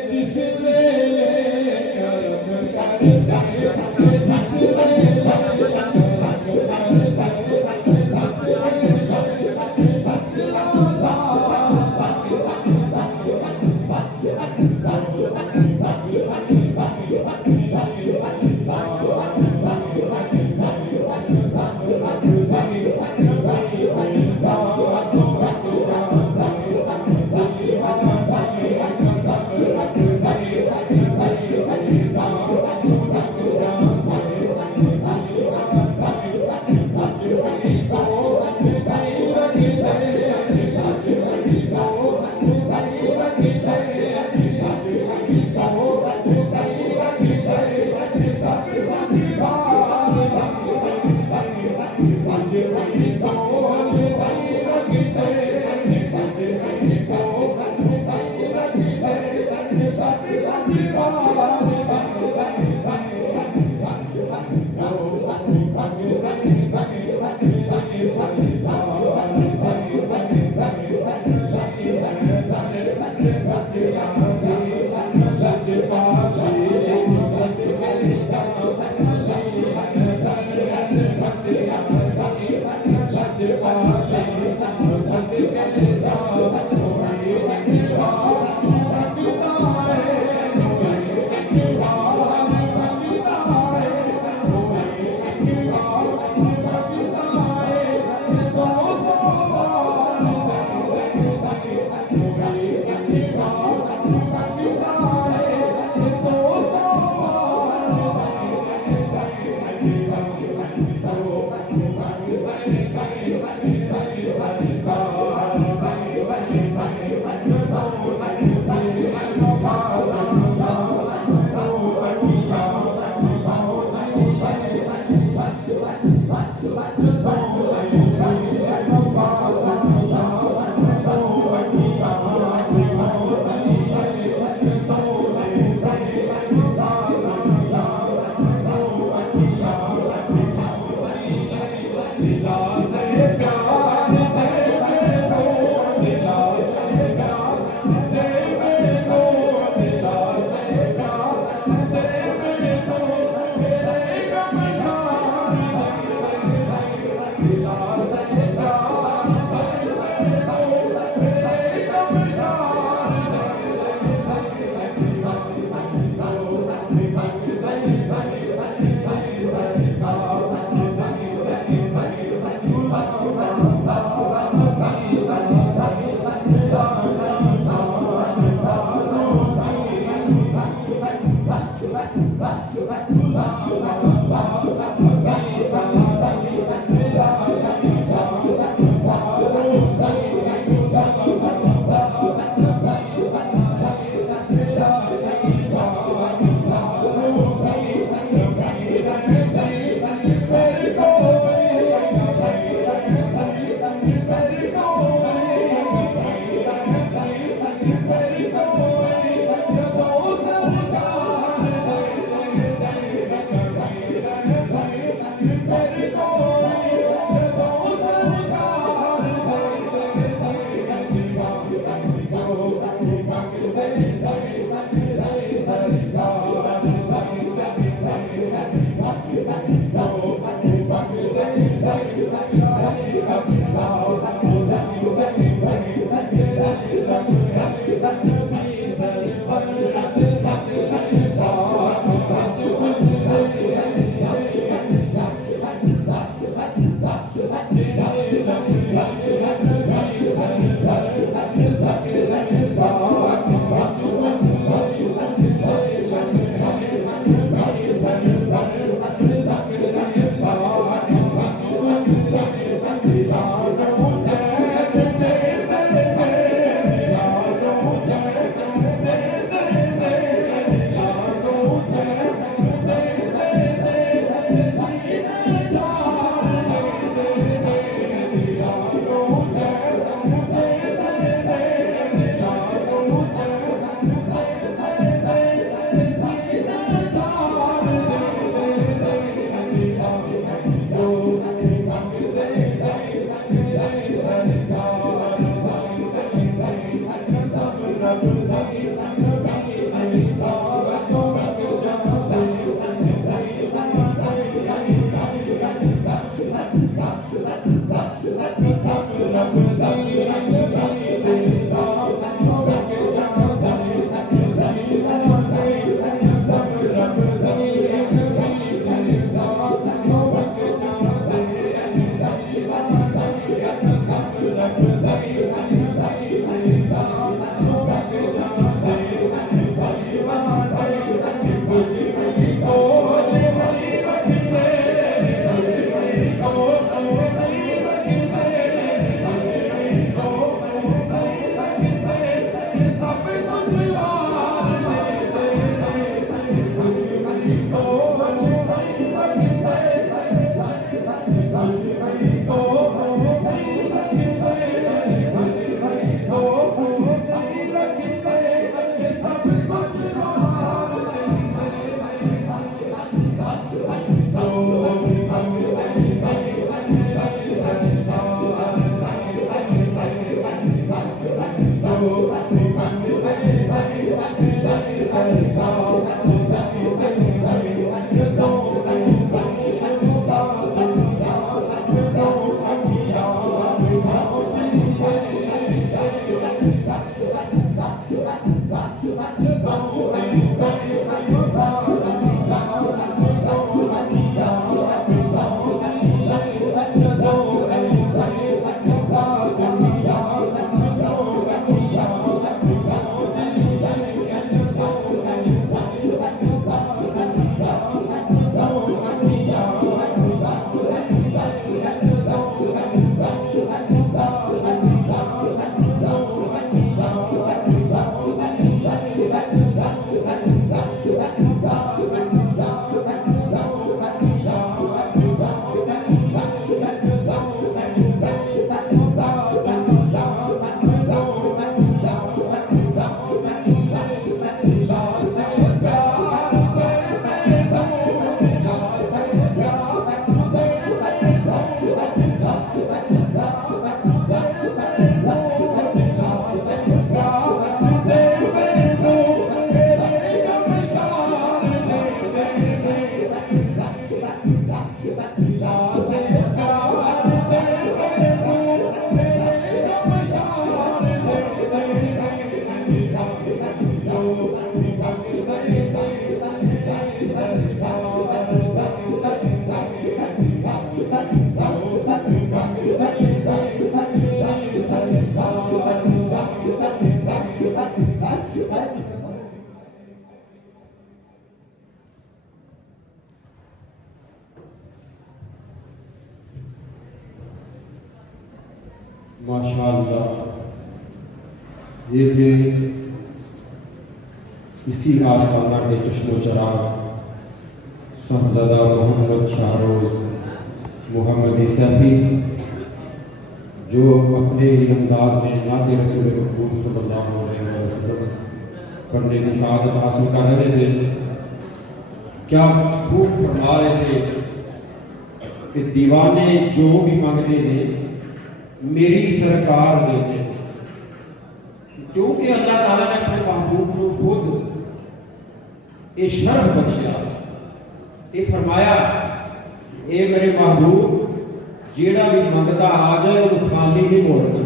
जिस वेले करम करते जिस माशाअल्लाह ये थे इसी आस्थाना के चश्मो चराग साहबजादा मोहम्मद शाहरोज मोहम्मद सैफी जो अपने ही अंदाज में नाते रसूल मकबूल सल्लल्लाहु अलैहि वसल्लम पढ़ने की सआदत हासिल कर रहे थे। क्या खूब फरमा रहे थे कि दीवाने जो भी मांगते थे मेरी सरकार देते, क्योंकि अल्लाह ताला ने अपने महबूब को खुद ये शर्फ बख्शिया, ये फरमाया ए मेरे महबूब जेड़ा भी मंगता आ जाए वो खाली नहीं मोड़ना।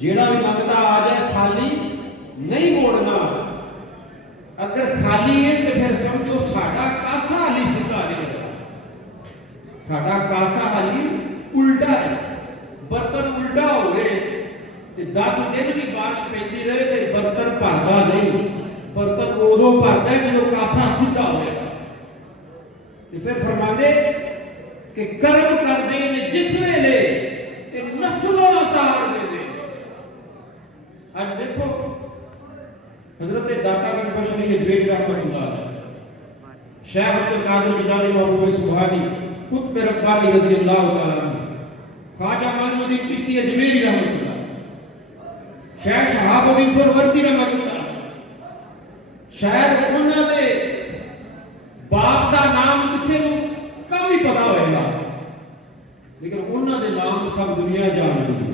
जेड़ा भी मंगता आ जाए खाली नहीं मोड़ना। अगर खाली है तो फिर समझो साडा कासा हाली सीधा नहीं, साडा कासा हाली उल्टा है। बर्तन उल्टा हो गए 10 दिन की बारिश पैती रहे तो बर्तन भरदा नहीं, बर्तन उदों भरदा है जो कासा सीधा हो गया। फिर फरमाते कि कर्म करते ने जिस वेले नस्लों उतार दे। आज देखो हजरत दातागंज बशरी बेग रहमतुल्लाह शेख अब्दुल कादिर जिलानी महबूब सुभानी कुतुब रब्बानी रज़ी अल्लाह तआला ख्वाजा मोइनुद्दीन चिश्ती अजमेरी रहमतुल्लाह शेख शहाबुद्दीन सुरवर्ती रहमतुल्लाह शायद उन्हां दे बाप का नाम किसी को कम ही पता होगा, लेकिन उन्होंने नाम सब दुनिया जानती है।